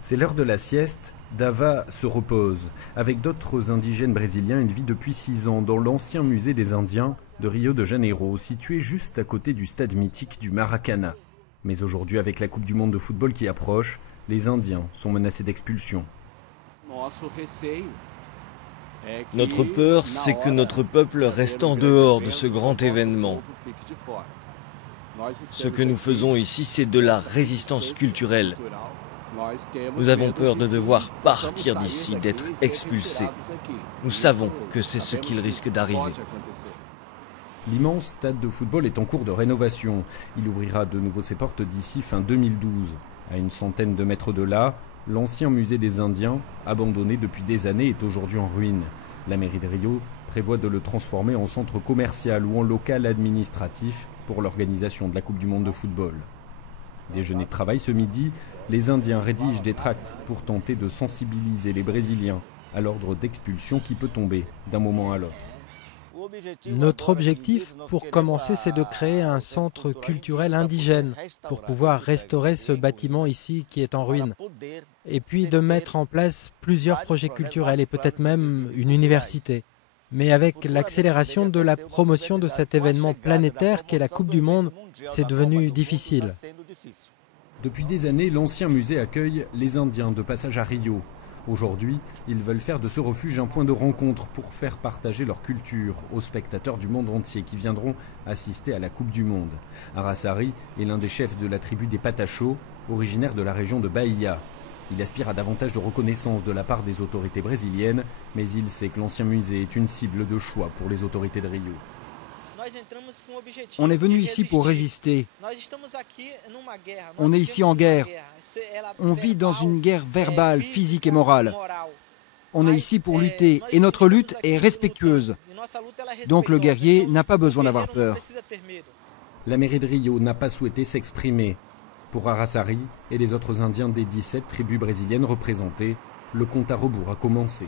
C'est l'heure de la sieste, Dava se repose. Avec d'autres indigènes brésiliens, il vit depuis 6 ans dans l'ancien musée des Indiens de Rio de Janeiro, situé juste à côté du stade mythique du Maracanã. Mais aujourd'hui, avec la Coupe du Monde de football qui approche, les Indiens sont menacés d'expulsion. Notre peur, c'est que notre peuple reste en dehors de ce grand événement. Ce que nous faisons ici, c'est de la résistance culturelle. Nous avons peur de devoir partir d'ici, d'être expulsés. Nous savons que c'est ce qu'il risque d'arriver. L'immense stade de football est en cours de rénovation. Il ouvrira de nouveau ses portes d'ici fin 2012. À une centaine de mètres de là, l'ancien musée des Indiens, abandonné depuis des années, est aujourd'hui en ruine. La mairie de Rio prévoit de le transformer en centre commercial ou en local administratif pour l'organisation de la Coupe du Monde de football. Déjeuner de travail ce midi, les Indiens rédigent des tracts pour tenter de sensibiliser les Brésiliens à l'ordre d'expulsion qui peut tomber d'un moment à l'autre. Notre objectif, pour commencer, c'est de créer un centre culturel indigène pour pouvoir restaurer ce bâtiment ici qui est en ruine. Et puis de mettre en place plusieurs projets culturels et peut-être même une université. Mais avec l'accélération de la promotion de cet événement planétaire qu'est la Coupe du Monde, c'est devenu difficile. Depuis des années, l'ancien musée accueille les Indiens de passage à Rio. Aujourd'hui, ils veulent faire de ce refuge un point de rencontre pour faire partager leur culture aux spectateurs du monde entier qui viendront assister à la Coupe du Monde. Araçari est l'un des chefs de la tribu des Patachos, originaire de la région de Bahia. Il aspire à davantage de reconnaissance de la part des autorités brésiliennes, mais il sait que l'ancien musée est une cible de choix pour les autorités de Rio. On est venu ici pour résister. On est ici en guerre. On vit dans une guerre verbale, physique et morale. On est ici pour lutter et notre lutte est respectueuse. Donc le guerrier n'a pas besoin d'avoir peur. La mairie de Rio n'a pas souhaité s'exprimer. Pour Araçari et les autres Indiens des 17 tribus brésiliennes représentées, le compte à rebours a commencé.